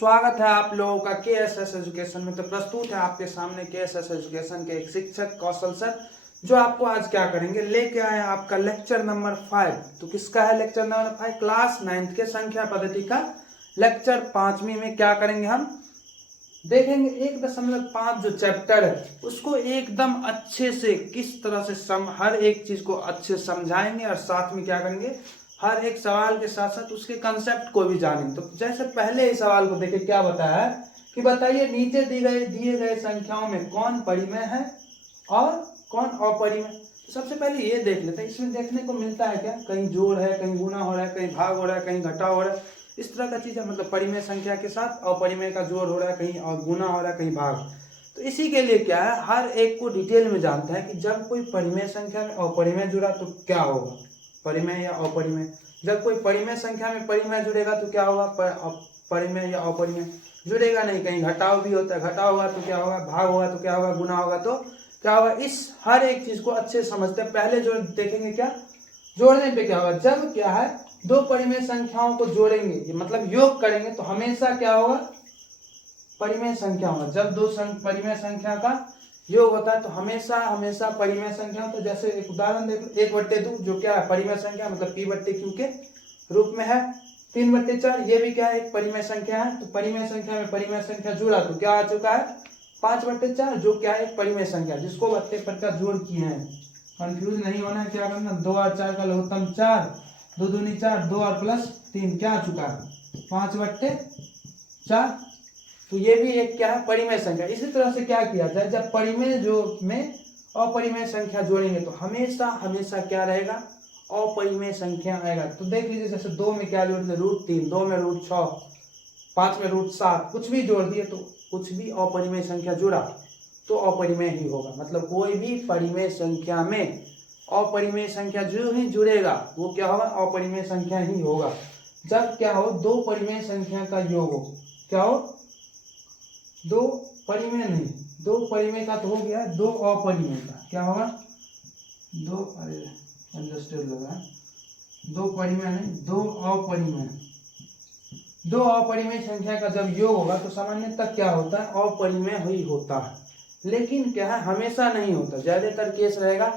स्वागत है आप लोगों का KSS एजुकेशन में। तो प्रस्तुत है आपके सामने KSS एजुकेशन के एक शिक्षक कौशल सर, जो आपको आज क्या करेंगे लेके आए हैं आपका लेक्चर नंबर 5। तो किसका है लेक्चर नंबर 5? क्लास 9th के संख्या पद्धति का लेक्चर 5वीं में क्या करेंगे, हम देखेंगे 1.5 जो चैप्टर है उसको एकदम अच्छे से किस तरह से हर एक चीज को अच्छे से समझाएंगे और साथ में क्या करेंगे, हर एक सवाल के साथ साथ उसके कंसेप्ट को भी जानेंगे। तो जैसे पहले ही सवाल को देखे क्या बताया है कि बताइए नीचे दिए गए संख्याओं में कौन परिमेय है और कौन अपरिमेय। तो सबसे पहले ये देख लेते हैं, इसमें देखने को मिलता है क्या, कहीं जोड़ है, कहीं गुना हो रहा है, कहीं भाग हो रहा है, कहीं घटाव हो रहा है, इस तरह का चीज है। मतलब परिमेय संख्या के साथ अपरिमेय का जोड़ हो रहा है, कहीं और गुना हो रहा है, कहीं भाग। तो इसी के लिए क्या है, हर एक को डिटेल में जानते हैं कि जब कोई परिमेय संख्या में अपरिमेय जुड़ा तो क्या होगा, परिमेय या अपरिमेय। जब कोई परिमेय संख्या में परिमेय जुड़ेगा तो क्या होगा, परिमेय या अपरिमेय। जुड़ेगा नहीं, कहीं घटाव भी होता है, घटाव होगा तो क्या होगा, भाग होगा तो क्या होगा, गुना होगा तो क्या होगा। इस हर एक चीज को अच्छे से समझते हैं। पहले जो देखेंगे क्या, जोड़ने पे क्या होगा, जब क्या है दो परिमेय संख्याओं को जोड़ेंगे मतलब योग करेंगे तो हमेशा क्या होगा, परिमेय संख्या होगा। जब दो परिमेय संख्या का योग होता है तो हमेशा हमेशा परिमेय संख्या। तो जैसे एक उदाहरण देख लो, 1/2 जो क्या है परिमेय संख्या, मतलब P/Q के रूप में है। 3/4 ये भी क्या है, एक परिमेय संख्या है। तो परिमेय संख्या में परिमेय संख्या जुड़ा तो क्या आ चुका है, 5/4 जो क्या है एक परिमेय संख्या, जिसको बट्टे पर का जोड़ किए हैं। कंफ्यूज नहीं होना है, क्या करना, 2 और 4 का लघुत्तम 4, 2 दूनी 4, 2 और प्लस 3 क्या आ चुका है 5/4। तो ये भी एक क्या है परिमेय संख्या। इसी तरह से क्या किया जाए, जब परिमेय जो में अपरिमेय संख्या जोड़ेंगे तो हमेशा हमेशा क्या रहेगा, अपरिमेय संख्या आएगा। तो देख लीजिए जैसे 2 में क्या जोड़ दिया, √3, 2 में √6, 5 में √7, कुछ भी जोड़ दिए तो कुछ भी अपरिमेय संख्या जुड़ा तो अपरिमेय ही होगा। मतलब कोई भी परिमेय संख्या में अपरिमेय संख्या जो ही जुड़ेगा वो क्या होगा, अपरिमेय संख्या ही होगा। जब क्या हो, दो परिमेय संख्या का योग हो, क्या हो, दो परिमेय नहीं, दो परिमेय का तो हो गया, दो अपरिमेय का क्या होगा, दो लगा, दो परिमेय नहीं, दो अपरिमेय। दो अपरिमेय संख्या का जब योग होगा तो सामान्यतः क्या होता है, अपरिमेय ही होता है। लेकिन क्या है, हमेशा नहीं होता। ज्यादातर केस रहेगा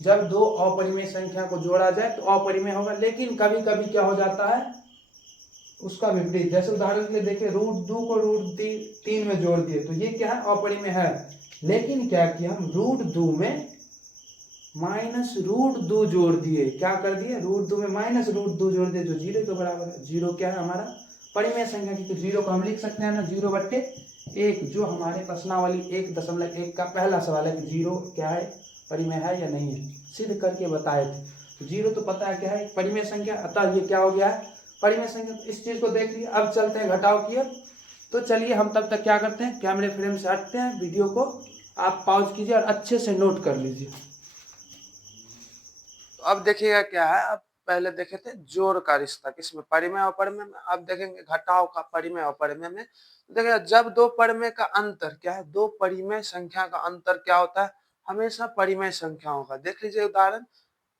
जब दो अपरिमेय संख्या को जोड़ा जाए तो अपरिमेय होगा। लेकिन कभी कभी क्या हो जाता है उसका विपरीत। जैसे उदाहरण के लिए देखिए, √2 को √3 में जोड़ दिए तो ये क्या है, अपरिमेय है। लेकिन क्या किया, हम √2 में -√2 जोड़ दिए। क्या कर दिए, √2 में -√2 जोड़ दिए जो 0 के बराबर है। 0 क्या है हमारा परिमेय संख्या की, तो 0 को हम लिख सकते हैं ना 0/1, जो हमारे प्रश्नावली 1.1 का पहला सवाल है कि 0 क्या है, परिमेय है या नहीं है, सिद्ध करके बताए थे। तो 0 तो पता है क्या है, परिमेय संख्या, अतः ये क्या हो गया है, परिमेय संख्या। तो इस चीज को देख लिया। अब चलते हैं घटाव की ओर। तो चलिए हम तब तक क्या करते हैं, कैमरे फ्रेम से हटते हैं, वीडियो को आप पॉज कीजिए और अच्छे से नोट कर लीजिए। तो अब देखिएगा क्या है, अब पहले देखे थे जोड़ का रिश्ता किसमें, परिमेय और अपरिमेय में। अब देखेंगे घटाव का परिमेय और अपरिमेय में। देखिए जब दो परिमेय का अंतर क्या है, दो परिमेय संख्या का अंतर क्या होता है, हमेशा परिमेय संख्या होगा। देख लीजिए उदाहरण,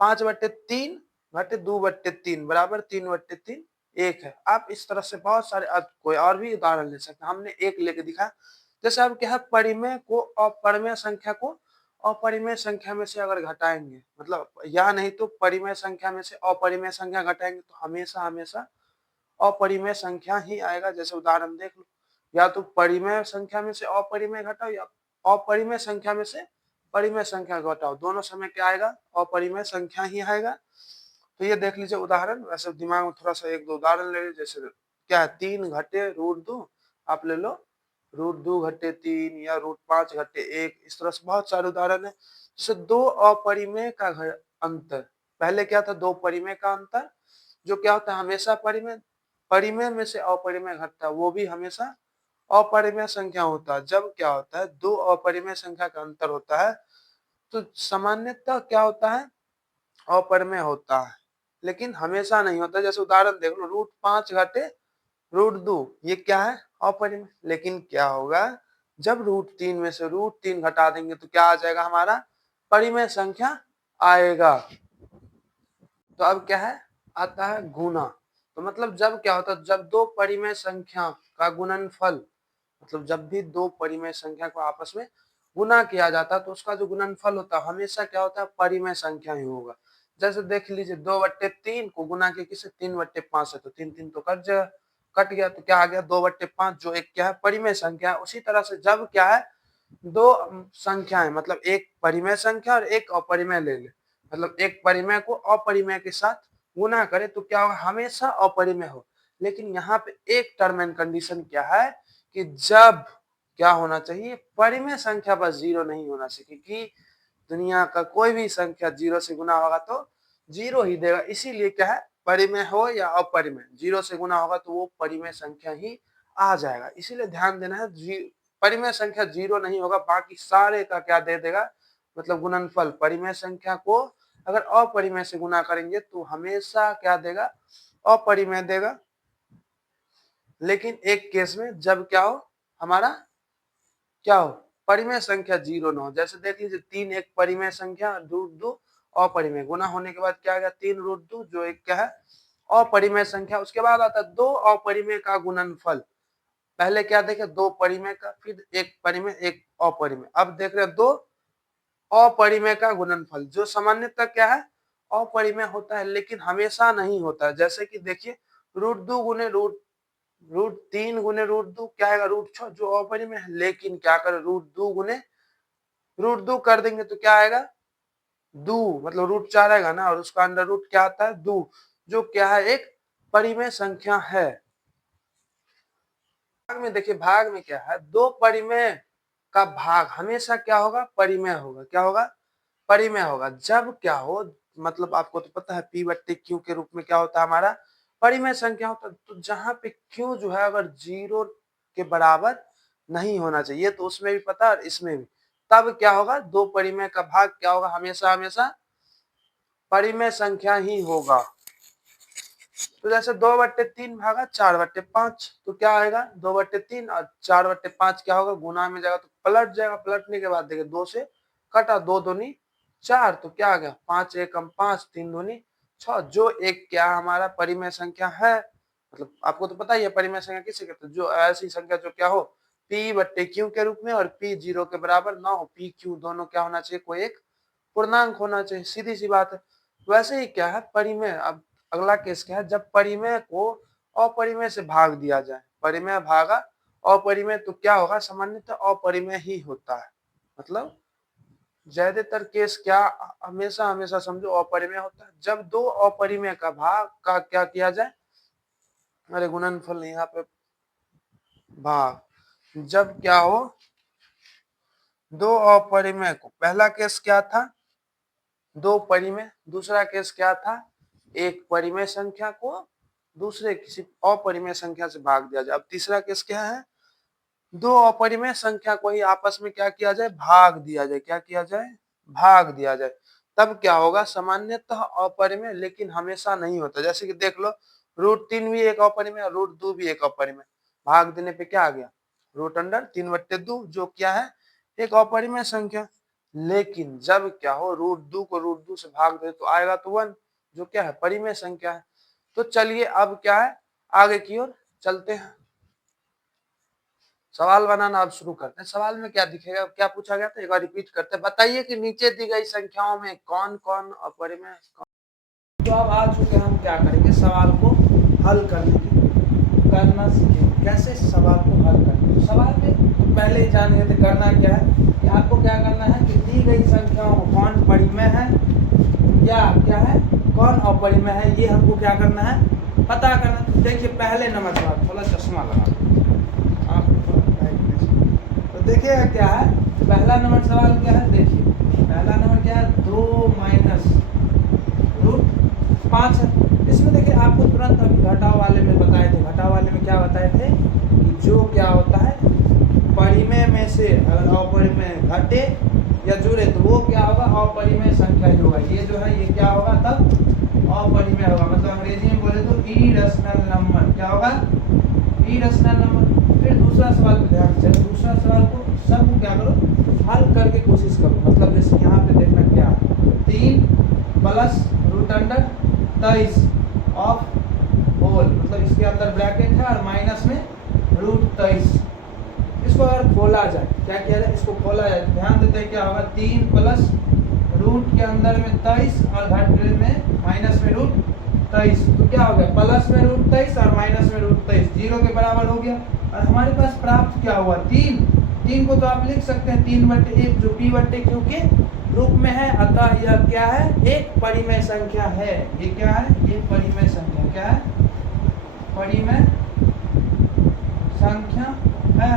5/3 घटे 2/3 बराबर 3/3 1 है। आप इस तरह से बहुत सारे, अब कोई और भी उदाहरण ले सकते हैं, हमने एक लेके दिखा। जैसे अब क्या है, परिमेय को अपरिमेय संख्या को अपरिमेय संख्या में से अगर घटाएंगे, मतलब या नहीं तो परिमेय संख्या में से अपरिमेय संख्या घटाएंगे तो हमेशा हमेशा अपरिमेय संख्या ही आएगा। जैसे उदाहरण देख लो, या तो परिमेय संख्या में से अपरिमेय घटाओ या अपरिमेय संख्या में से परिमेय संख्या घटाओ, दोनों समय क्या आएगा, अपरिमेय संख्या ही आएगा। तो ये देख लीजिए उदाहरण, वैसे दिमाग में थोड़ा सा एक दो उदाहरण ले लीजिए। जैसे क्या है, 3 घटे √2, आप ले लो √2 घटे 3 या √5 घटे 1, इस तरह से बहुत सारे उदाहरण है। जैसे दो अपरिमेय का अंतर, पहले क्या था, दो परिमेय का अंतर जो क्या होता है हमेशा परिमेय, परिमेय में से अपरिमेय घटता है वो भी हमेशा अपरिमेय संख्या होता है। जब क्या होता है, दो अपरिमेय संख्या का अंतर होता है तो सामान्यतः क्या होता है, अपरिमेय होता है, लेकिन हमेशा नहीं होता। जैसे उदाहरण देख लो, √5 घटे √2, ये क्या है, अपरिमेय। लेकिन क्या होगा, जब √3 में से √3 घटा देंगे तो क्या आ जाएगा, हमारा परिमेय संख्या आएगा। तो अब क्या है, आता है गुना। तो मतलब जब क्या होता है, जब दो परिमेय संख्या का गुणनफल, मतलब जब भी दो परिमेय संख्या को आपस में गुना किया जाता है तो उसका जो गुणनफल होता है हमेशा क्या होता है, परिमेय संख्या ही होगा। जैसे देख लीजिए 2/3 को गुना के किसे 3/5 है, तो 3 तो कट गया, तो क्या आ गया 2/5, जो एक क्या है, परिमेय संख्या है। उसी तरह से जब क्या है, दो संख्याएं, मतलब एक परिमेय संख्या और एक अपरिमेय ले ले, मतलब एक परिमेय को अपरिमेय के साथ गुना करे तो क्या होगा, हमेशा अपरिमेय हो। लेकिन यहाँ पे एक टर्म एंड कंडीशन क्या है कि जब क्या होना चाहिए, परिमेय संख्या बस जीरो नहीं होना चाहिए, क्योंकि दुनिया का कोई भी संख्या जीरो से गुना होगा तो जीरो ही देगा। इसीलिए क्या है, परिमेय हो या अपरिमेय, जीरो से गुना होगा तो वो परिमेय संख्या ही आ जाएगा। इसीलिए ध्यान देना है, परिमेय संख्या जीरो नहीं होगा, बाकी सारे का क्या दे देगा, मतलब गुणनफल परिमेय संख्या को अगर अपरिमेय से गुना करेंगे तो हमेशा क्या देगा, अपरिमेय देगा। लेकिन एक केस में जब क्या हो, हमारा क्या हो, परिमेय संख्या जीरो न हो। जैसे देख लीजिए 3 एक परिमेय संख्या, √2 अपरिमेय, गुना होने के बाद क्या आ गया 3√2, जो एक क्या है, अपरिमेय संख्या। उसके बाद आता है दो अपरिमेय का गुणनफल। पहले क्या देखे, दो परिमेय का, फिर एक परिमेय एक अपरिमेय। अब देख रहे हैं दो अपरिमेय का गुणनफल, जो सामान्यतः क्या है, अपरिमेय होता है, लेकिन हमेशा नहीं होता है। जैसे कि देखिए √2 गुने √3 गुने √2 क्या आएगा, √6, जो अपरिमेय है। लेकिन क्या करें, √2 गुने √2 कर देंगे तो क्या आएगा, 2, मतलब √4 आएगा ना, और उसका अंडर रूट क्या आता है, 2, जो क्या है, एक परिमेय संख्या है। भाग में देखिए, भाग में क्या है, दो परिमेय का भाग हमेशा क्या होगा, परिमेय होगा। क्या होगा, परिमेय होगा। जब क्या हो, मतलब आपको तो पता है P/Q के रूप में क्या होता है, हमारा परिमेय संख्या होता है। तो जहां पे Q जो है अगर जीरो के बराबर नहीं होना चाहिए, तो उसमें भी पता है और इसमें भी, तब क्या होगा, दो परिमेय का भाग क्या होगा, हमेशा हमेशा परिमेय संख्या ही होगा। तो जैसे 2/3 भागा 4/5, तो क्या आएगा, 2/3 और 4/5 क्या होगा, गुना में जाएगा तो पलट जाएगा। पलटने के बाद देखिए 2 से कटा, 2 दूनी 4, तो क्या आ गया, 5 एकम 5, 3 दूनी 6, जो एक क्या हमारा परिमेय संख्या है। मतलब आपको तो पता ही है परिमेय संख्या किसे कहते हैं, जो ऐसी संख्या जो क्या हो, P/Q के रूप में, और P जीरो के बराबर ना हो, PQ दोनों क्या होना चाहिए, कोई एक पूर्णांक होना चाहिए। सीधी सी बात है। वैसे ही क्या है, परिमेय, अब अगला केस क्या है, जब परिमेय को अपरिमेय से भाग दिया जाए, परिमेय भागा अपरिमेय, तो क्या होगा, सामान्यतः अपरिमेय ही होता है। मतलब ज्यादातर केस क्या, हमेशा हमेशा समझो अपरिमेय होता है। जब दो अपरिमेय का भाग का क्या किया जाए, अरे गुणनफल नहीं, यहाँ पे भाग, जब क्या हो, दो अपरिमेय को, पहला केस क्या था, दो परिमेय, दूसरा केस क्या था, एक परिमेय संख्या को दूसरे किसी अपरिमेय संख्या से भाग दिया जाए। अब तीसरा केस क्या है, दो अपरिमेय संख्या को ही आपस में क्या किया जाए, भाग दिया जाए। क्या किया जाए, भाग दिया जाए। तब क्या होगा, सामान्यतः अपरिमेय, लेकिन हमेशा नहीं होता। जैसे कि देख लो, √3 भी एक अपरिमेय और √2 भी एक अपरिमेय, भाग देने पे क्या आ गया, √3/2, जो क्या है, एक अपरिमेय संख्या। लेकिन जब क्या हो, √2 को √2 से भाग दे तो आएगा तो 1, जो क्या है, परिमेय संख्या है। तो चलिए अब क्या है, आगे की ओर चलते हैं, सवाल बनाना अब शुरू करते हैं। सवाल में क्या दिखेगा, क्या पूछा गया था, एक बार रिपीट करते हैं। बताइए कि नीचे दी गई संख्याओं में कौन कौन अपरिमेय। तो अब आ चुके हम क्या करेंगे, सवाल को हल करना सीखेंगे, कैसे सवाल को हल करना। तो सवाल में पहले ही जान गए थे, करना क्या है कि आपको क्या करना है कि दी गई संख्याओं को कौन परिमेय है या क्या है, कौन अपरिमेय है, ये हमको क्या करना है, पता करना। तो देखिए पहले नंबर सवाल, थोड़ा चश्मा लगा तो देखिए क्या है, पहला नंबर सवाल क्या है, देखिए पहला नंबर क्या है, 2 - √5 है। इसमें देखिए आपको तुरंत अभी घटाव वाले में बताए थे, घटाव वाले में क्या बताए थे कि जो क्या होता है, परिमेय में से अगर अपरिमेय घटे या जुड़े तो वो क्या होगा, अपरिमेय संख्या ही होगा। ये जो है ये क्या होगा, तब अपरिमेय होगा। मतलब अंग्रेजी में बोले तो इरेशनल नंबर, क्या होगा, इरेशनल नंबर। फिर दूसरा सवाल पे ध्यान से, दूसरा सवाल को सब क्या करो, हल करके कोशिश करो। मतलब जैसे यहाँ पे देखना क्या है, 3 + √23 ऑफ 4 होल, मतलब इसके अंदर ब्रैकेट है और माइनस में √23। इसको अगर खोला जाए, क्या किया जाए, इसको खोला जाए, ध्यान देते हैं क्या होगा, 3 प्लस रूट के अंदर में 23 और घटे में माइनस में √23, तो क्या हो गया, प्लस में √23 और माइनस में √23 0 के बराबर हो गया। और हमारे पास प्राप्त क्या हुआ, 3 को तो आप लिख सकते हैं 3/1 जो p/q के रूप में है, अतः यह क्या है, एक परिमेय संख्या है। ये क्या है, ये परिमेय संख्या, क्या है, परिमेय संख्या है।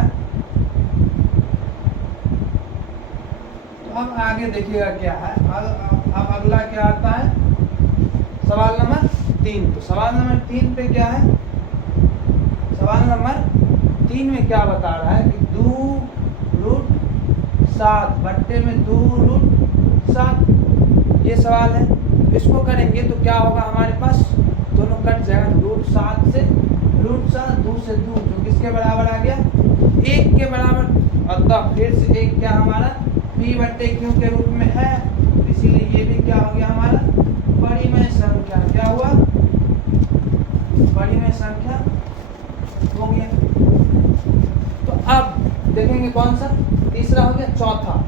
तो अब आगे देखिएगा क्या है, अब अगला क्या आता है, सवाल नंबर 3। तो सवाल नंबर 3 पे क्या है, सवाल नंबर 3 में क्या बता रहा है कि 2√7 बट्टे में 2√7, ये सवाल है। इसको करेंगे तो क्या होगा, हमारे पास दोनों कट जाएगा, √7 से √7, 2 से 2 जो किसके बराबर आ गया, 1 के बराबर। अतः फिर से 1 क्या हमारा p/q के रूप में है, इसीलिए ये भी क्या हो गया हमारा परिमेय संख्या, क्या हुआ, परिमेय संख्या हो गया। तो अब देखेंगे कौन सा, तीसरा हो गया। चौथा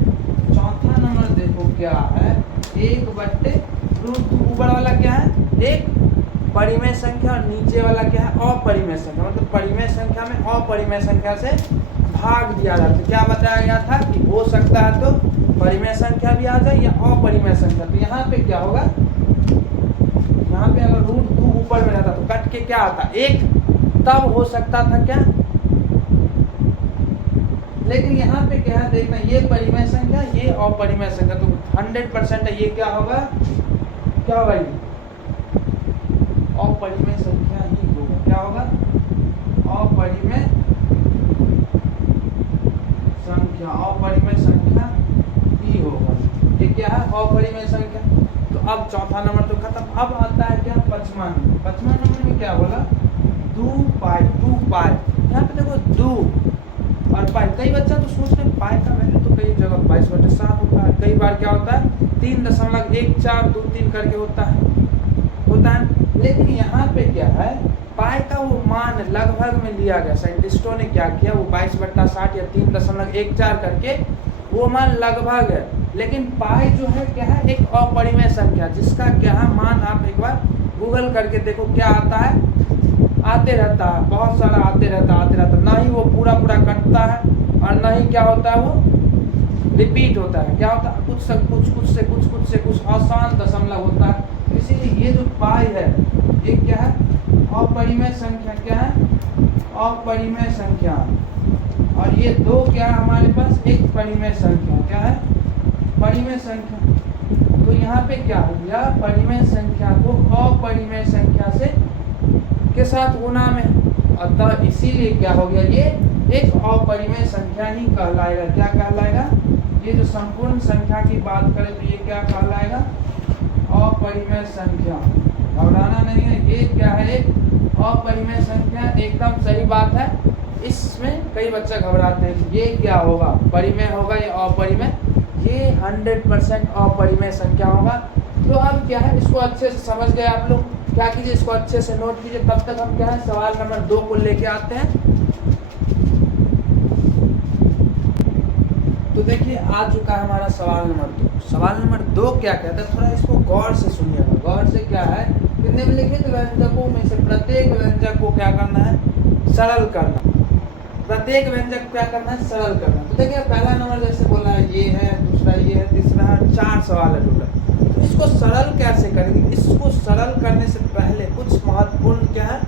नंबर देखो क्या है, 1/√2, ऊपर वाला क्या है, एक परिमेय संख्या और नीचे वाला क्या है, अपरिमेय संख्या। मतलब परिमेय संख्या में अपरिमेय संख्या से भाग दिया जाता है। क्या बताया गया था कि हो सकता है तो परिमेय संख्या भी आ जाए या अपरिमेय संख्या। तो यहाँ पे क्या होगा, यहाँ पे अगर √2 ऊपर में रहता तो कट के क्या आता, 1, तब हो सकता था क्या, लेकिन यहाँ पे क्या है देखना, ये परिमेय संख्या, ये अपरिमेय संख्या, तो 100% है, ये क्या होगा, क्या होगा, ये अपरिमेय संख्या ही होगा। क्या होगा, अपरिमेय संख्या, अपरिमेय संख्या ही होगा। ये क्या है, अपरिमेय संख्या। तो अब चौथा नंबर तो खत्म। अब आता है क्या, पांचवा नंबर में क्या बोला, 2π। यहाँ पे देखो 2 और पाई, कई बच्चा तो सोचते हैं पाई का वैल्यू तो कई जगह 22/7 होता है, कई बार क्या होता है 3.1423 करके होता है, लेकिन यहाँ पे क्या है, पाई का वो मान लगभग में लिया गया। साइंटिस्टों ने क्या किया, वो 22/60 या 3.14 करके वो मान लगभग है, लेकिन पाई जो है क्या है, एक अपरिमेय संख्या, जिसका क्या है मान आप एक बार गूगल करके देखो क्या आता है, आते रहता है, बहुत सारा आते रहता, ना ही वो पूरा कटता है और ना ही क्या होता है वो रिपीट होता है। क्या होता है, कुछ से कुछ आसान दशमलव होता है। इसीलिए ये जो पाई है ये क्या है, अपरिमेय संख्या, क्या है, अपरिमेय संख्या। और ये 2 क्या है हमारे पास, एक परिमेय संख्या, क्या है, परिमेय संख्या। तो यहाँ पे क्या हो गया, परिमेय संख्या को अपरिमेय संख्या से के साथ गुना में, अतः इसीलिए क्या हो गया, ये एक अपरिमेय संख्या ही कहलाएगा। क्या कहलाएगा, ये जो संपूर्ण संख्या की बात करें तो ये क्या कहलाएगा, अपरिमेय संख्या। घबराना नहीं है, ये क्या है, एक अपरिमेय संख्या, एकदम सही बात है। इसमें कई बच्चे घबराते हैं ये क्या होगा, परिमेय होगा या अपरिमेय, ये 100% अपरिमेय संख्या होगा। तो अब क्या है, इसको अच्छे से समझ गए आप लोग, क्या कीजिए, इसको अच्छे से नोट कीजिए। तब तक हम क्या है, सवाल नंबर 2 को लेके आते हैं। तो देखिए आ चुका है हमारा सवाल नंबर 2। सवाल नंबर 2 क्या कहता है, थोड़ा इसको गौर से सुनिएगा। गौर से क्या है, निम्नलिखित व्यंजकों में से प्रत्येक व्यंजक को क्या करना है, सरल करना। प्रत्येक व्यंजक क्या करना है, सरल करना। तो देखिए पहला नंबर जैसे बोला है, ये है, दूसरा ये है, तीसरा है, 4 सवाल है टोटल। तो इसको सरल कैसे करेंगे, इसको सरल करने से पहले कुछ महत्वपूर्ण क्या है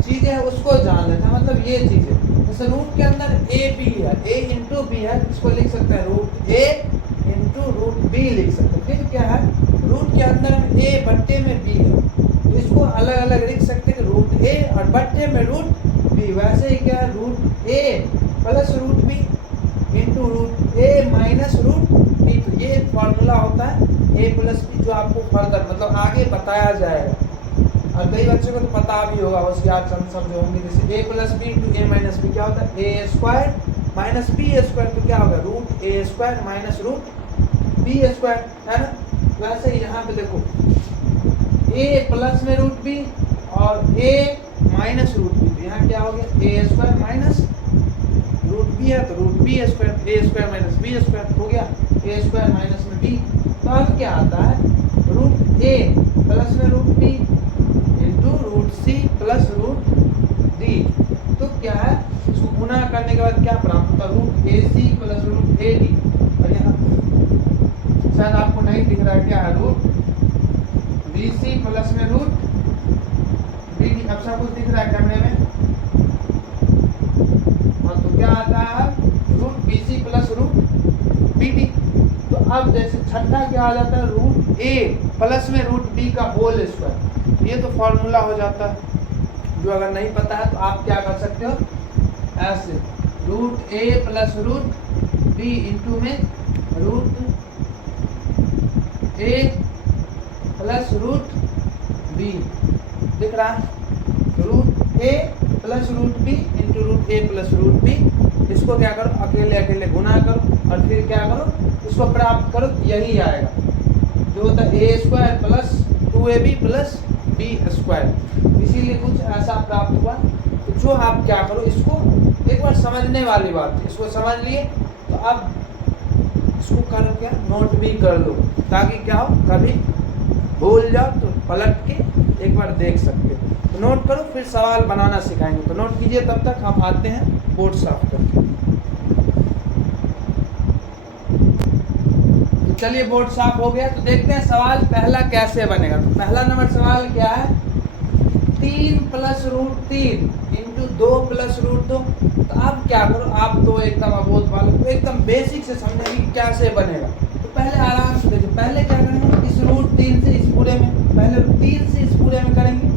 चीजें है उसको जान लेते हैं। मतलब ये चीजें, जैसे रूट के अंदर ए बी है, a इंटू बी है, इसको लिख सकते हैं √a इंटू √b लिख सकते हैं। फिर क्या है, रूट के अंदर में a बट्टे में b है, तो इसको अलग अलग लिख सकते हैं, √a और बट्टे में √b। वैसे ही क्या है, √a plus √b into √a minus √b। तो ये फॉर्मूला होता है a प्लस b, जो आपको फर्दर मतलब आगे बताया जाएगा। और कई बच्चों को तो पता भी होगा, होशियार चंद सब जो होंगे, जैसे a plus B into a minus B क्या होता है, a square minus B square, तो क्या होगा √a square minus √b square, है ना। वैसे ही यहाँ पे देखो a प्लस में √b और a माइनस रूट बी, तो यहाँ क्या हो गया A square minus root B है तो root B square, A square minus B square हो गया ए स्क्वायर माइनस में बी। तो अब क्या आता है रूट ए प्लस में root B into root C plus root D. तो क्या है इसको गुना करने के बाद क्या प्राप्त होता है root A C plus root A D. और यहाँ शायद आपको नहीं दिख रहा है क्या है रूट बी सी प्लस में रूट बी डी। अब सब कुछ दिख रहा है कैमरे में। हाँ तो क्या आता है root B C plus root B D. तो अब जैसे छठा क्या आ जाता है रूट ए प्लस में रूट बी का होल स्क्वायर। ये तो फॉर्मूला हो जाता है, जो अगर नहीं पता है तो आप क्या कर सकते हो ऐसे root A plus root B into में root A plus root B दिख रहा है। Root A plus root B into root A plus root B. इसको क्या करो अकेले अकेले गुना करो और फिर क्या करो इसको प्राप्त करो, यही आएगा जो होता है A square plus 2ab plus B square. इसीलिए कुछ ऐसा प्राप्त हुआ। तो जो आप क्या करो इसको एक बार समझने वाली बात, इसको समझ लिए तो अब इसको करो क्या नोट भी कर लो, ताकि क्या हो कभी भूल जाओ तो पलट के एक बार देख सकते हो। तो नोट करो फिर सवाल बनाना सिखाएंगे। तो नोट कीजिए, तब तक हम आते हैं बोर्ड साफ करके। तो चलिए बोर्ड साफ हो गया। तो देखते हैं सवाल पहला कैसे बनेगा। तो पहला नंबर सवाल क्या है 3 plus root 3 into 2 plus root 2। तो आप क्या करो आप तो एकदम अबोध वाले तो एकदम बेसिक से समझेंगे कि कैसे बनेगा। तो पहले आराम से देखिए, पहले क्या करेंगे इस रूट 3 से इस पूरे में, पहले 3 से इस पूरे में करेंगे,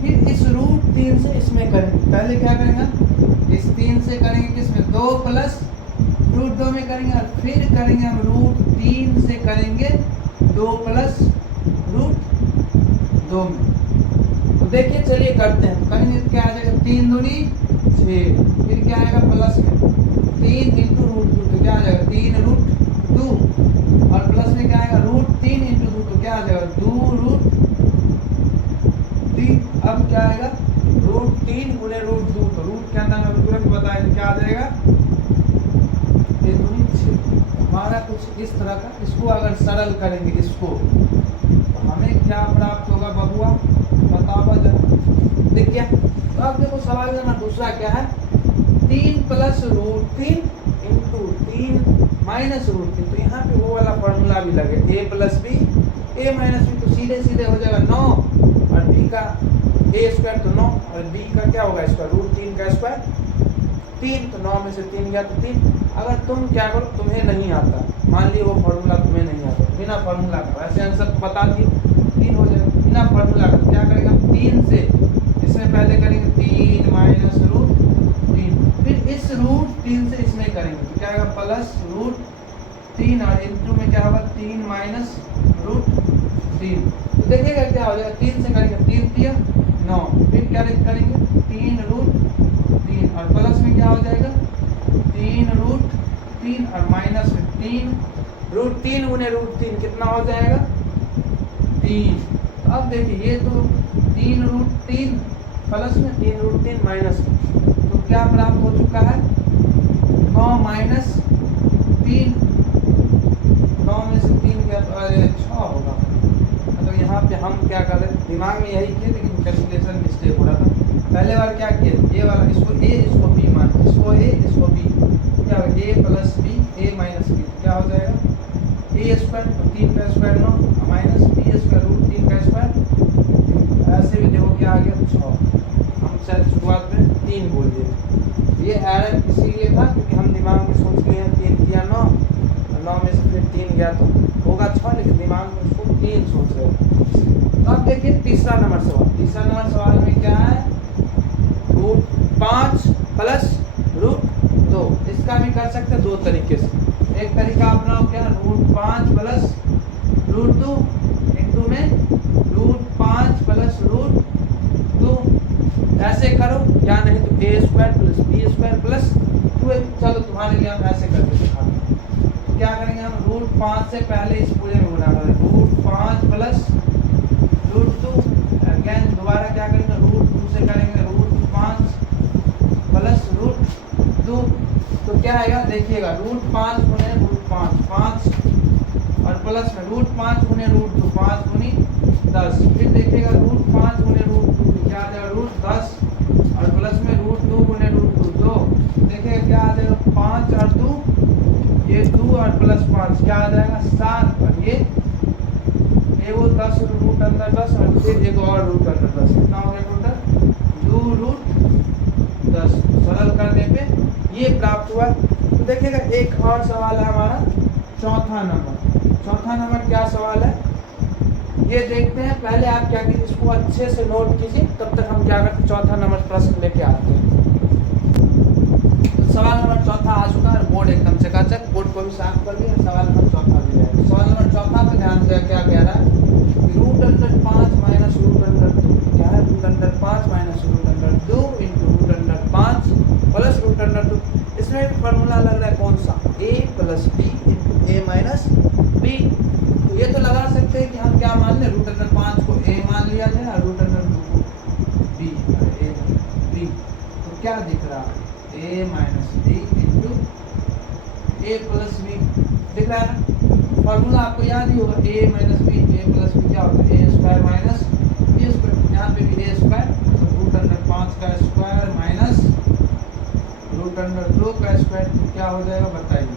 फिर इस रूट 3 से इसमें करेंगे। पहले क्या करेंगे इस 3 से करेंगे किसमें 2 प्लस रूट 2 में करेंगे, और फिर करेंगे हम रूट 3 से करेंगे 2 प्लस रूट 2 में। तो देखिए चलिए करते हैं। तो करेंगे क्या आ जाएगा 3 दूनी 6, फिर क्या आएगा प्लस में 3 इंटू रूट 2 तो क्या आ जाएगा 3 रूट 2, और प्लस में क्या आएगा रूट 3 इंटू 2 तो क्या आ जाएगा 2 रूट 3। अब क्या आएगा रूट 3 गुणे रूट 2 तो रूट के अंदर में तुरंत बताए तो क्या आ जाएगा 3 दूनी 6। हमारा कुछ इस तरह का, इसको अगर सरल करेंगे इसको तो हमें क्या प्राप्त होगा बबुआ बताओ जरा। देख क्या तो अब देखो सवाल नंबर दूसरा क्या है 3 plus root 3 into 3 minus root 3। तो यहाँ पे वो वाला फॉर्मूला भी लगे A plus B A minus B, तो सीधे सीधे हो जाएगा 9 और बी का ए स्क्वायर तो 9 और बी का क्या होगा स्क्वायर रूट 3 का स्क्वायर 3। तो 9 में से 3 गया तो 3। अगर तुम क्या करो तुम्हें नहीं आता, मान ली वो फॉर्मूला तुम्हें नहीं आता, बिना फॉर्मूला का वैसे आंसर तो बता दिए 3 हो जाएगा। बिना फॉर्मूला का क्या करेंगे 3 से इसमें पहले करेंगे 3 माइनस रूट 3, फिर इस रूट 3 से इसमें करेंगे तो क्या आएगा प्लस रूट 3 और इंटू में क्या होगा 3 माइनस रूट 3। तो देखिएगा क्या हो जाएगा 3 से करेंगे 3 3 9, फिर क्या करेंगे 3 रूट 3 और प्लस में क्या हो जाएगा 3 रूट 3 और माइनस में 3 रूट 3 गुने रूट 3 कितना हो जाएगा 3। तो अब देखिए ये तो 3 रूट 3 प्लस में 3 रूट 3 माइनस में, तो क्या प्राप्त हो चुका है 9 माइनस 3, 9 में से 3 गया तो अरे 6 होगा। तो यहाँ पे हम क्या कर रहे हैं दिमाग में यही किए लेकिन कैलकुलेशन मिस्टेक हो रहा था। पहले बार क्या किया ये वाला इसको ए इसको बी मान, इसको ए इसको बी, क्या होगा a plus B A minus B, क्या हो जाएगा ए स्क्वायर तो 3 का square 9 minus B square root 3 का स्क्वायर। ऐसे भी देखो क्या आ गया 6, हम शायद शुरुआत में 3 बोल दिए। ये एरर इसीलिए था क्योंकि हम दिमाग में सोच लिए 3 किया 9 और 9 में से फिर 3 गया तो होगा 6, लेकिन दिमाग में उसको 3 सोच रहे हैं। तो अब देखिए तीसरा नंबर सवाल। तीसरा नंबर सवाल में क्या है रूट 5 प्लस रूट 2। इसका भी कर सकते हैं 2 तरीके से। एक तरीका अपनाओ क्या रूट 5 प्लस रूट 2 इंटू में रूट 5 प्लस रूट 2 ऐसे करो, या नहीं तो A square plus B square plus 2। चलो तुम्हारे लिए हम ऐसे करके दिखाते हैं। तो क्या करेंगे हम रूट 5 से पहले इस पूरे में गुना करेंगे रूट 5 प्लस रूट 2, अगेन दोबारा क्या करेंगे रूट 2 से करेंगे क्या आएगा देखिएगा, √5 गुने √5 5 और प्लस में √5 गुने √2 5 गुनी 10। फिर देखिएगा √5 गुने √2 क्या आ जाएगा √10 और प्लस में √2 गुने √2 2। देखिए क्या आ जाएगा 5 और 2 ये 2 और प्लस 5 क्या आ जाएगा 7 और ये वो 10 रूट अंदर 10 और फिर एक और रूट अंदर 10 कितना हो गया टोटल 2√10। सरल करने पे ये प्राप्त हुआ। तो देखिएगा एक और सवाल है हमारा चौथा नंबर क्या सवाल है ये देखते हैं। पहले आप क्या कीजिए इसको अच्छे से नोट कीजिए, तब तक हम क्या करते चौथा नंबर प्रश्न लेके आते हैं। तो सवाल नंबर चौथा आ चुका है, बोर्ड एकदम चकाचक, बोर्ड को भी साफ कर दिया। सवाल नंबर चौथा भी है। सवाल नंबर चौथा पे ध्यान से क्या कह रहा है, √5 माइनस √2 क्या है √5 माइनस √2 इंटू √5 प्लस √2। इसमें भी फॉर्मूला लग रहा है कौन सा a plus B into a minus B. तो ये तो लगा सकते हैं कि हम क्या मान लें √5 को a मान लिया जाए और √2 को b। तो क्या दिख रहा है a minus b into a plus b दिख रहा है ना। फॉर्मूला आपको याद ही होगा a minus b a plus b क्या होता है a square minus B square. यहाँ पे भी a स्क्वायर √5 का स्क्वायर माइनस √2 का स्क्वायर क्या हो जाएगा बताइए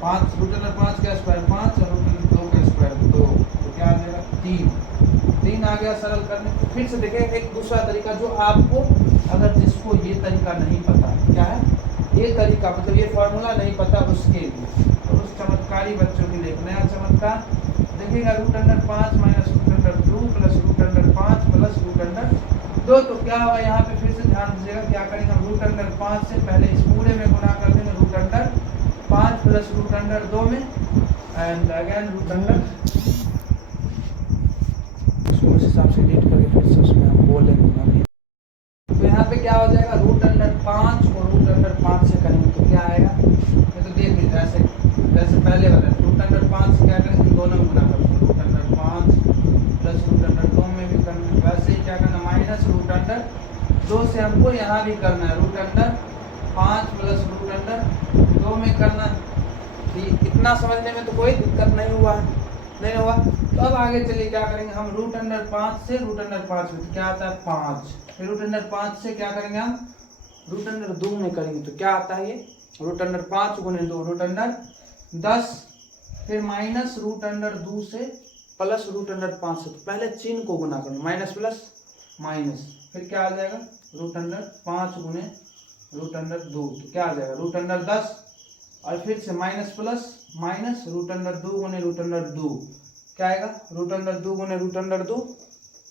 5 √5 का स्क्वायर 5 और √2 का स्क्वायर 2 तो क्या आ जाएगा 3 आ गया। सरल करने तो फिर से देखिए एक दूसरा तरीका जो आपको अगर जिसको ये तरीका नहीं पता क्या है ये तरीका मतलब ये फॉर्मूला नहीं पता उसके लिए, तो उस चमत्कारी बच्चों के लिए नया चमत्कार देखिएगा √5 माइनस √2 प्लस √5 प्लस √2। तो क्या होगा यहाँ पे फिर से ध्यान दीजिएगा क्या करेंगे हम √5 से पहले इस पूरे में गुना कर देंगे √5 प्लस √2 में एंड अगेन उसको उस हिसाब से एडिट करके फिर से उसमें हम बोलेंगे। तो यहाँ पे क्या हो जाएगा √5 को √5 से करेंगे तो क्या आएगा ये तो देख लीजिए जैसे पहले बताया √5 से क्या करेंगे दोनों में गुना करेंगे √5 प्लस √2 में भी करना है। वैसे ही क्या करना माइनस √2 से हमको यहाँ भी करना है √5 प्लस √2 में करना है। इतना समझने में तो कोई दिक्कत नहीं हुआ तो अब आगे चलिए क्या करेंगे हम √5 से √5 में तो क्या आता है 5 फिर √5 से क्या करेंगे हम √2 में करेंगे तो क्या आता है ये √5 गुने 2 √10 फिर माइनस √2 से प्लस √5 से। तो पहले चिन्ह को गुना करें माइनस प्लस माइनस फिर क्या आ जाएगा √5 गुने √2 तो क्या आ जाएगा √10 और फिर से माइनस प्लस माइनस √2 गुने √2 क्या आएगा √2 गुने √2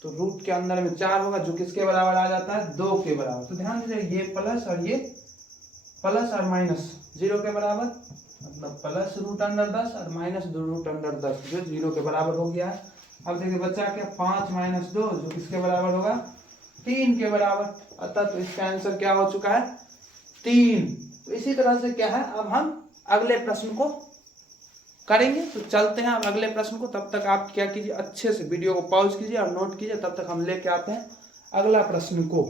तो रूट के अंदर में 4 होगा जो किसके बराबर आ जाता है 2 के बराबर। तो ध्यान दीजिए ये प्लस और माइनस 0 के बराबर मतलब प्लस √10 और माइनस √10 जो 0 के बराबर हो गया है। अब देखिए बच्चा क्या 5 माइनस 2 जो किसके बराबर होगा 3 के बराबर, अतः तो इसका आंसर क्या हो चुका है 3। तो इसी तरह से क्या है अब हम अगले प्रश्न को करेंगे। तो चलते हैं अब अगले प्रश्न को, तब तक आप क्या कीजिए अच्छे से वीडियो को पॉज कीजिए और नोट कीजिए, तब तक हम लेके आते हैं अगला प्रश्न को।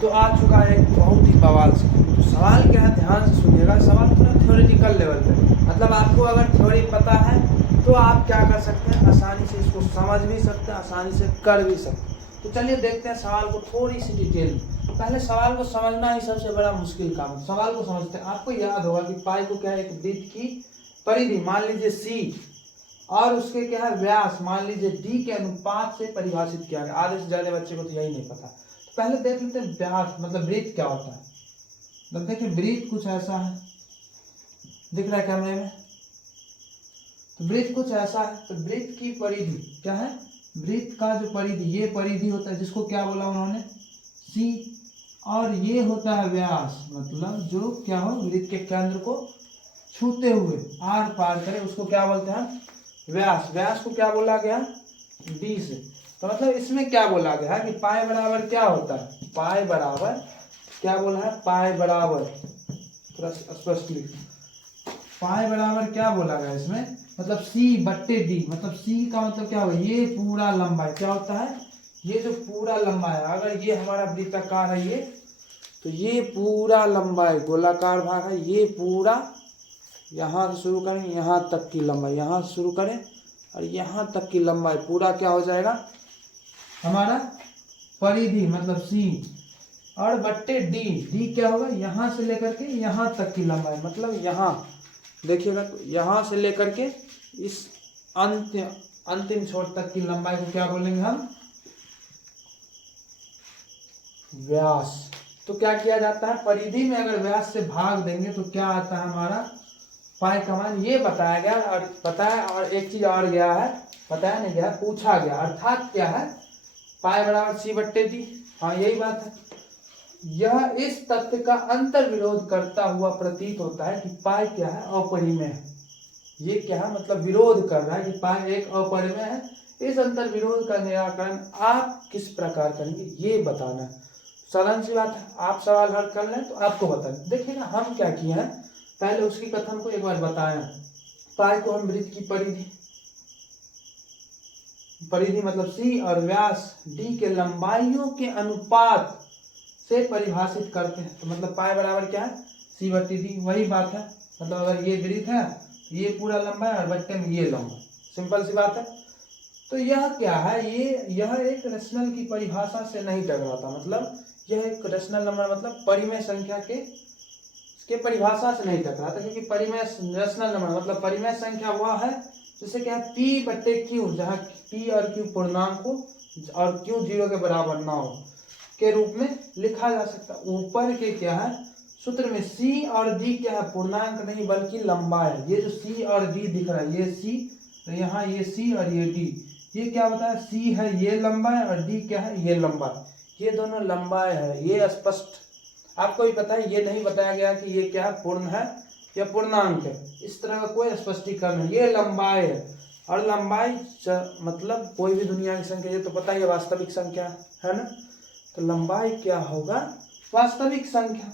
तो आ चुका है एक बहुत ही बवाल से तो सवाल क्या है ध्यान से सुनिएगा। सवाल थोड़ा थ्योरेटिकल लेवल पे मतलब आपको अगर थ्योरी पता है तो आप क्या कर सकते हैं आसानी से इसको समझ भी सकते हैं आसानी से कर भी सकते हैं। तो चलिए देखते हैं सवाल को थोड़ी सी डिटेल में। पहले सवाल को समझना ही सबसे बड़ा मुश्किल काम है। सवाल को समझते हैं आपको याद होगा कि पाई को क्या है एक वृत्त की परिधि मान लीजिए सी और उसके क्या है व्यास मान लीजिए डी के अनुपात से परिभाषित किया गया। आधे से ज्यादा बच्चे को तो यही नहीं पता। तो पहले देख लेते हैं व्यास मतलब वृत्त क्या होता है। मतलब देखिए वृत्त कुछ ऐसा है दिख रहा है कैमरे में। तो वृत्त कुछ ऐसा है तो वृत्त की परिधि क्या है वृत्त का जो परिधि ये परिधि होता है जिसको क्या बोला उन्होंने सी और ये होता है व्यास मतलब जो क्या हो वृत्त के केंद्र को छूते हुए आर पार करे उसको क्या बोलते हैं व्यास। व्यास को क्या बोला गया डी से। तो मतलब इसमें क्या बोला गया है कि पाई बराबर क्या होता है पाई बराबर क्या बोला है पाई बराबर थोड़ा स्पष्ट लिख पाई बराबर क्या बोला गया इसमें मतलब सी बट्टे डी मतलब सी का मतलब क्या होगा ये पूरा लंबाई क्या होता है ये जो पूरा लंबाई है अगर ये हमारा वृत्ताकार है ये तो ये पूरा लंबाई गोलाकार भाग है, ये पूरा यहाँ से शुरू करें यहाँ तक की लंबाई, यहाँ से शुरू करें और यहाँ तक की लंबाई पूरा क्या हो जाएगा हमारा परिधि मतलब सी, और बट्टे डी, डी क्या होगा यहाँ से लेकर के यहाँ तक की लंबाई, मतलब यहाँ देखिएगा तो यहाँ से लेकर के इस अंतिम छोर तक की लंबाई को क्या बोलेंगे हम, व्यास। तो क्या किया जाता है, परिधि में अगर व्यास से भाग देंगे तो क्या आता है हमारा पाई का मान, ये बताया गया और बताया। और एक चीज और गया है, बताया नहीं गया, पूछा गया, अर्थात क्या है पाई बराबर सी बट्टे डी। हाँ यही बात है। यह इस तथ्य का अंतर विरोध करता हुआ प्रतीत होता है कि पाई क्या है अपरिमेय है। ये क्या है मतलब विरोध कर रहा है कि पाई एक अपरिमेय है। इस अंतर विरोध का निराकरण आप किस प्रकार करेंगे ये बताना है। साधारण सी बात है, आप सवाल हल कर लें तो आपको बताएं। देखिएगा हम क्या किए हैं, पहले उसकी कथन को एक बार बताएं। पाई को हम वृत्त की परिधि, परिधि मतलब सी और व्यास डी के लंबाइयों के अनुपात से परिभाषित करते हैं। तो मतलब पाई बराबर क्या है सी बट्टी डी, वही बात है। मतलब अगर ये वृत्त है तो ये पूरा लंबा है और बट्टे में ये लंबा, सिंपल सी बात है। तो यह क्या है, यह एक रेशनल की परिभाषा से नहीं टकराता। मतलब यह एक रेशनल नंबर मतलब परिमेय संख्या के परिभाषा से नहीं टकराता, क्योंकि परिमेय रेशनल नंबर मतलब परिमेय संख्या वह है जिसे क्या है पी बट्टे क्यू, जहाँ पी और क्यू पूर्णांक हो और क्यू 0 के बराबर ना हो के रूप में लिखा जा सकता। ऊपर के क्या है सूत्र में सी और डी क्या है पूर्णांक नहीं बल्कि लंबाई है। ये जो सी और डी दिख रहा है ये सी, तो यहाँ ये सी और ये डी, ये क्या बताया सी है ये लंबाई और डी क्या है ये लंबाई, ये दोनों लंबाई है। ये स्पष्ट आपको भी पता है, ये नहीं बताया गया कि ये क्या है पूर्ण है या पूर्णांक है, इस तरह का कोई स्पष्टीकरण है। ये लंबाई है और लंबाई मतलब कोई भी दुनिया की संख्या, ये तो पता ही है वास्तविक संख्या है ना। तो लंबाई क्या होगा वास्तविक संख्या।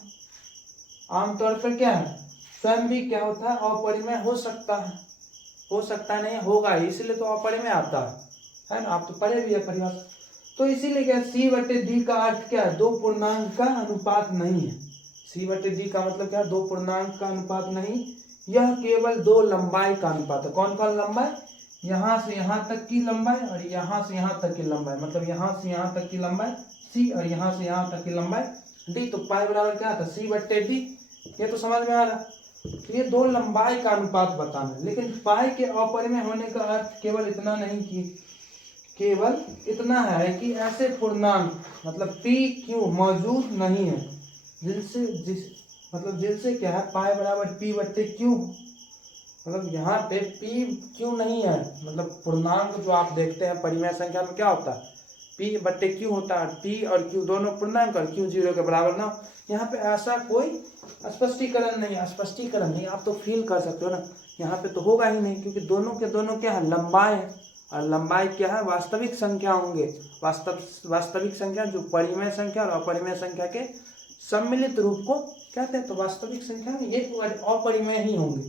आमतौर पर क्या है स्वयं भी क्या होता है अपरिमेय हो सकता है, हो सकता है नहीं होगा, इसीलिए तो अपरिमेय आता है ना। आप तो पढ़े भी है परिभाषा। तो इसीलिए क्या सी बटे डी का अर्थ क्या है दो पूर्णांक का अनुपात नहीं है। सी बटे डी का मतलब क्या है दो पूर्णांक का अनुपात नहीं, यह केवल दो लंबाई का अनुपात है। कौन कौन लंबाई, यहाँ से यहाँ तक की लंबाई और यहाँ से यहाँ तक की लंबाई, मतलब यहाँ से यहाँ तक की लंबाई सी और यहाँ से यहाँ तक की लंबाई डी। तो पाई बराबर क्या था सी बटे डी, ये तो समझ में आ रहा। तो ये दो लंबाई का अनुपात बताना है। लेकिन पाई के अपरिमेय होने का अर्थ केवल इतना नहीं कि केवल इतना है कि ऐसे पूर्णांक मतलब पी क्यू मौजूद नहीं है जिनसे क्या है पाई बराबर पी बट्टे क्यू, मतलब यहाँ पे पी क्यू नहीं है। मतलब पूर्णांक जो आप देखते हैं परिमेय संख्या में क्या होता है पी बट्टे क्यू होता है, पी और क्यू दोनों पूर्णांक और क्यू 0 के बराबर ना हो। यहाँ पे ऐसा कोई स्पष्टीकरण नहीं, आप तो फील कर सकते हो ना, यहाँ पे तो होगा ही नहीं, क्योंकि दोनों के दोनों क्या है लंबाई है और लंबाई क्या है वास्तविक संख्या होंगे। वास्तविक संख्या जो परिमेय संख्या और अपरिमेय संख्या के सम्मिलित रूप को कहते हैं। तो वास्तविक संख्या में ये अपरिमेय ही होंगे।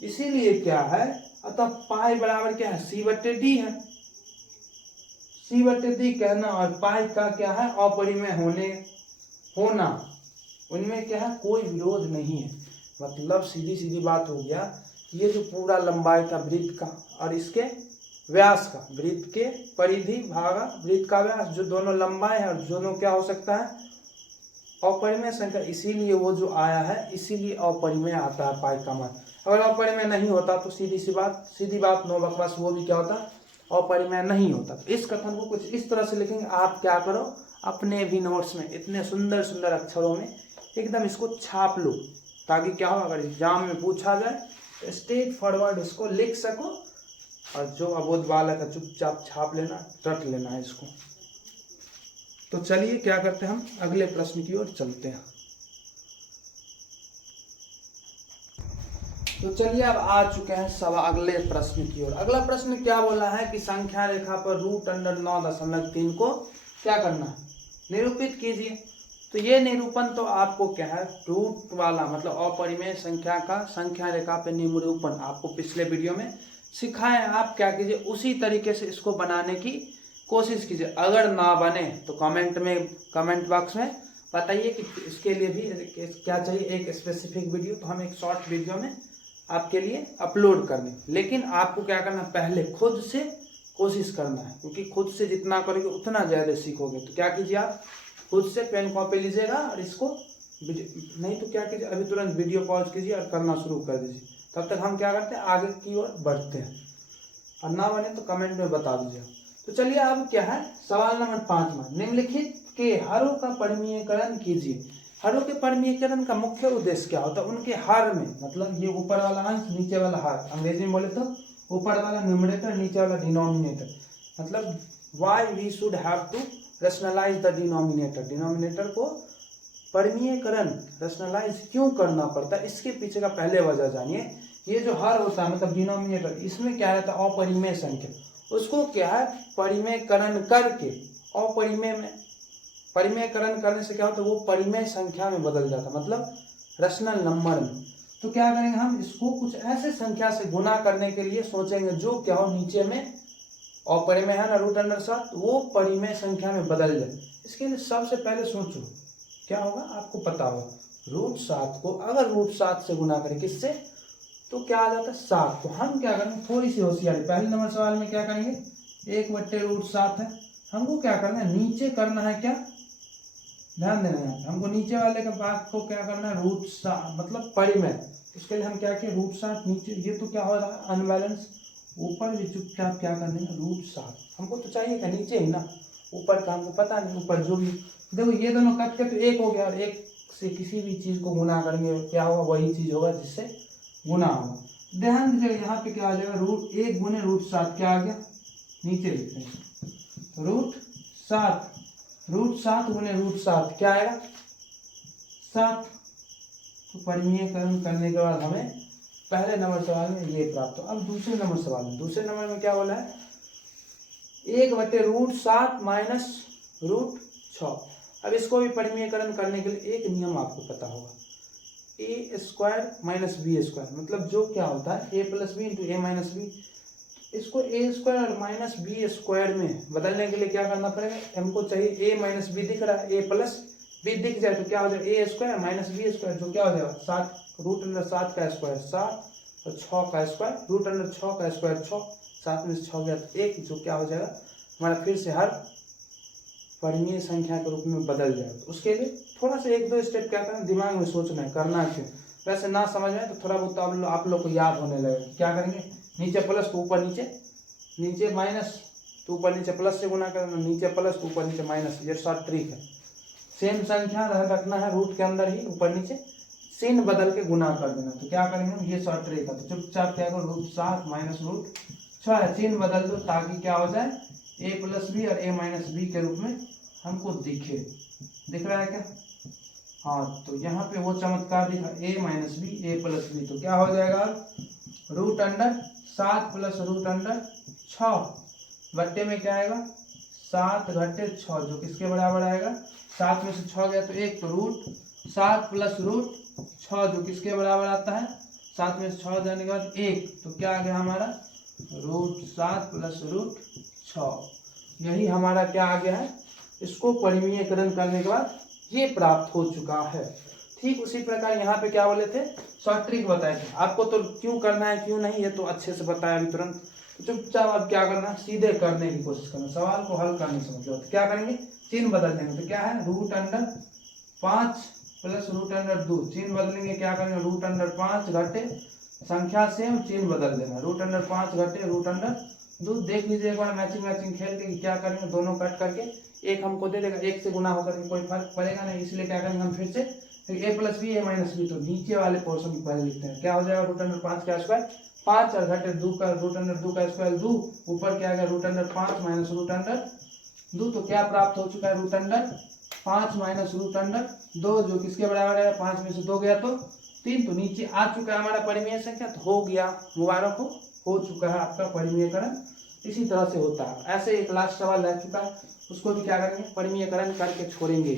इसीलिए क्या है अतः पाई बराबर क्या है सी बट्टे डी है, सी बट्टे डी कहना और पाई का क्या है अपरिमेय होना, उनमें क्या है कोई विरोध नहीं है। मतलब सीधी सीधी बात हो गया, ये जो पूरा लंबाई का वृत्त का और इसके व्यास का, वृत्त के परिधि भागा वृत्त का व्यास, जो दोनों लंबाई है और दोनों क्या हो सकता है अपरिमेय संख्या, इसीलिए वो जो आया है इसीलिए अपरिमेय आता है पाई का मान। अगर अपरिमेय नहीं होता तो सीधी बात नो बकवास, वो भी क्या होता अपरिमेय नहीं होता। तो इस कथन को कुछ इस तरह से लिखेंगे। आप क्या करो अपने भी नोट्स में इतने सुंदर सुंदर अक्षरों में एकदम इसको छाप लो, ताकि क्या हो अगर एग्जाम में पूछा जाए तो स्ट्रेट फॉरवर्ड इसको लिख सको। और जो अबोध बालक है चुपचाप छाप लेना, रट लेना है इसको। तो चलिए क्या करते हैं हम अगले प्रश्न की ओर चलते हैं। तो चलिए अब आ चुके हैं सब अगले प्रश्न की ओर। अगला प्रश्न क्या बोला है कि संख्या रेखा पर √9.3 को क्या करना है निरूपित कीजिए। तो ये निरूपण तो आपको क्या है रूट वाला मतलब अपरिमेय संख्या का संख्या रेखा पे निरूपण आपको पिछले वीडियो में सिखाए। आप क्या कीजिए उसी तरीके से इसको बनाने की कोशिश कीजिए। अगर ना बने तो कमेंट बॉक्स में बताइए कि इसके लिए भी क्या चाहिए, एक स्पेसिफिक वीडियो, तो हम एक शॉर्ट वीडियो में आपके लिए अपलोड कर दें। लेकिन आपको क्या करना, पहले खुद से कोशिश करना है, क्योंकि खुद से जितना करोगे उतना ज़्यादा सीखोगे। तो क्या कीजिए, आप खुद से पेन कॉपी लीजिएगा और इसको, नहीं तो क्या कीजिए, अभी तुरंत वीडियो पॉज कीजिए और करना शुरू कर दीजिए। तब तक हम क्या करते हैं, आगे की ओर बढ़ते हैं। और ना बने तो कमेंट में बता दीजिए। तो चलिए अब क्या है, सवाल नंबर 5 निम्नलिखित के हरों का परिमेयकरण कीजिए। हरों के परिमेयकरण का मुख्य उद्देश्य क्या होता है, उनके हर में, मतलब ये ऊपर वाला अंश नीचे वाला हर, अंग्रेजी में बोले तो ऊपर वाला न्यूमरेटर नीचे वाला डिनोमिनेटर, मतलब why we should have to rationalize the denominator. Denominator को परिमेयकरण रैशनलाइज क्यों करना पड़ता है, इसके पीछे का पहले वजह जानिए। ये जो हर होता है मतलब डिनोमिनेटर, इसमें क्या रहता है, अपरिमेय संख्या, उसको क्या है परिमेयकरण करके, अपरिमेय में परिमेयकरण करने से क्या होता है, वो परिमेय संख्या में बदल जाता है, मतलब रैशनल नंबर में। तो क्या करेंगे हम, इसको कुछ ऐसे संख्या से गुना करने के लिए सोचेंगे जो क्या हो, नीचे में अपरिमेय है ना √7, वो परिमेय संख्या में बदल जाए। इसके लिए सबसे पहले सोचो क्या होगा, आपको पता होगा √7 को अगर √7 से गुना करें किससे, तो क्या आ जाता है 7। तो हम क्या करेंगे, थोड़ी सी होशियारी, पहले नंबर सवाल में क्या करेंगे, 1/√7 है, हमको क्या करना है, नीचे करना है क्या, ध्यान देना है हमको नीचे वाले के भाग को क्या करना है, √7 मतलब परिमेय। इसके लिए हम क्या किए, √7 नीचे, ये तो क्या हो रहा है अनबैलेंस, ऊपर भी चुपचाप क्या करने हैं, √7 हमको तो चाहिए क्या, नीचे ही ना, ऊपर का हमको पता नहीं, ऊपर जो भी, देखो ये दोनों कट के तो एक हो गया, और एक से किसी भी चीज को गुना करेंगे क्या होगा, वही चीज होगा जिससे गुना होगा। ध्यान दीजिएगा यहाँ पे क्या आ जाएगा, √1 गुने √7 क्या आ गया, नीचे लिखते हैं √7, √7 गुने √7 क्या आएगा 7। तो परिमेयकरण करने के बाद हमें पहले नंबर सवाल में ये प्राप्त हो। अब दूसरे नंबर सवाल में, दूसरे नंबर में क्या बोला है, 1/√7 माइनस √6। अब इसको भी परिमेयकरण करने के लिए एक नियम आपको पता होगा, a² माइनस b², मतलब जो क्या होता है a + b × a - b, इसको a² और माइनस b² में बदलने के लिए क्या करना पड़ेगा, हमको चाहिए a माइनस b दिख रहा है, a प्लस b दिख जाए तो क्या हो जाएगा, a² माइनस b², जो क्या हो जाएगा 7, √7 का स्क्वायर 7 और 6 का स्क्वायर, √6 का स्क्वायर 6, 7 में से 6 गया तो 1, जो क्या हो जाएगा हमारा फिर से हर परिमेय संख्या के रूप में बदल जाएगा। तो उसके लिए थोड़ा सा 1-2 स्टेप क्या करना, दिमाग में सोचना है, करना क्यों, वैसे ना समझ में तो थोड़ा बहुत आप लोग को याद होने लगेगा। क्या करेंगे, नीचे प्लस तो ऊपर नीचे, नीचे माइनस तो ऊपर नीचे प्लस से गुना करना, नीचे प्लस तो ऊपर नीचे माइनस, ये शॉर्ट ट्रिक है। सेम संख्या रखना है रूट के अंदर ही, ऊपर नीचे चिन्ह बदल के गुना कर देना। तो क्या करेंगे हम, ये शॉर्ट ट्रिक है, तो चुपचाप क्या करो, √7 माइनस √6 है, चिन्ह बदल दो ताकि क्या हो जाए, a + b और a - b के रूप में हमको दिखे, दिख रहा है क्या, हाँ। तो यहाँ पे वो चमत्कार दिखा, a - b a + b, तो क्या हो जाएगा, √7 प्लस √6 बट्टे में क्या आएगा 7 घटे 6, जो किसके बराबर आएगा, 7 में से 6 गया तो 1, तो √7 प्लस √6 जो किसके बराबर आता है, 7 में से 6 जाने के बाद 1, तो क्या आ गया हमारा √7 प्लस √6, यही हमारा क्या आ गया है। इसको परिमेयकरण करने के बाद ये प्राप्त हो चुका है। ठीक उसी प्रकार यहाँ पे क्या बोले थे, शॉर्ट ट्रिक बताए थे आपको, तो क्यों करना है क्यों नहीं ये तो अच्छे से बताया अभी तुरंत। तो चुपचाप अब क्या करना, सीधे करने की कोशिश करना, सवाल को हल करने से मतलब क्या करेंगे, चिन्ह बदल देंगे। तो क्या है, √5 प्लस √2, चिन्ह बदलेंगे, क्या करेंगे, √5 घटे संख्या सेम, चिन्ह बदल देना, √5 घटे √2। देख लीजिए एक बार मैचिंग खेल के क्या करेंगे, दोनों कट करके एक हमको दे देगा, एक से गुना होकर के कोई फर्क पड़ेगा नहीं, इसलिए क्या करेंगे हम फिर से a + b a - b, तो नीचे वाले पोर्शन को पहले लिखते हैं, क्या हो जाएगा √5 का स्क्वायर 5 और घटे 2 का √2 का स्क्वायर 2, ऊपर क्या आ गया √5 माइनस √2, तो क्या प्राप्त हो चुका है √5 माइनस √2, जो किसके बराबर है, 5 में से 2 गया तो 3, तो नीचे आ चुका है हमारा परिमेय संख्या, तो हो गया, मुबारक हो चुका है आपका परिमेयकरण। इसी तरह से होता है। ऐसे एक लास्ट सवाल रह चुका है, उसको भी क्या करेंगे, परिमेयकरण करके छोड़ेंगे।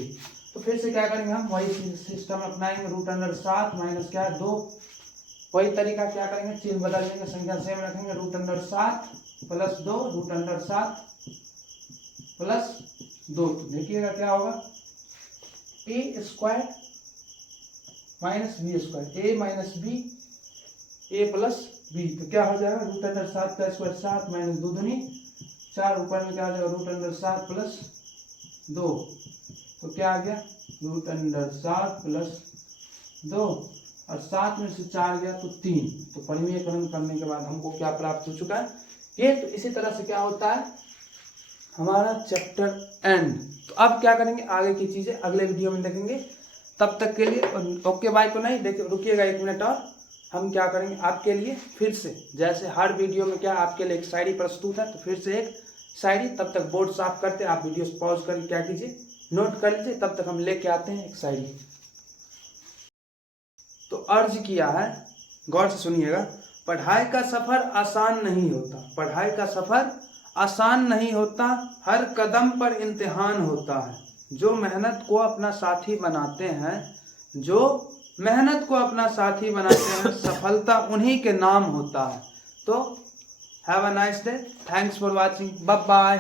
तो फिर से क्या करेंगे हम, वही सिस्टम अपनाएंगे, √7 माइनस क्या है 2, वही तरीका क्या करेंगे, चिन्ह बदल देंगे, संख्या सेम रखेंगे, √7 प्लस 2, √7 प्लस 2, तो देखिएगा क्या होगा, ए square minus B square, A minus b a plus B, तो क्या हो जाएगा रूट अंडर 7 का स्क्वायर 7 माइनस 2 दूनी 4, ऊपर में क्या आ जाएगा रूट अंडर 7 प्लस 2, तो क्या आ गया रूट अंडर 7 प्लस 2 और 7 में से 4 गया तो 3, तो परिमेयकरण करने के बाद हमको क्या प्राप्त हो चुका है ये। तो इसी तरह से क्या होता है हमारा चैप्टर एंड। तो अब क्या करेंगे आगे की चीजें अगले वीडियो में देखेंगे, तब तक के लिए ओके बाय तो नहीं, देखिए रुकिएगा 1 मिनट और, हम क्या करेंगे आपके लिए फिर से जैसे हर वीडियो में क्या आपके लिए एक शायरी प्रस्तुत है, तो फिर से एक शायरी, तब तक बोर्ड साफ करते आप वीडियो पॉज करके क्या कीजिए नोट कर लीजिए, तब तक हम लेके आते हैं एक शायरी। तो अर्ज किया है, गौर से सुनिएगा, पढ़ाई का सफर आसान नहीं होता, पढ़ाई का सफर आसान नहीं होता, हर कदम पर इम्तिहान होता है, जो मेहनत को अपना साथी बनाते हैं, जो मेहनत को अपना साथी बनाते हैं, सफलता उन्हीं के नाम होता है। तो have a nice day, thanks for watching, bye bye.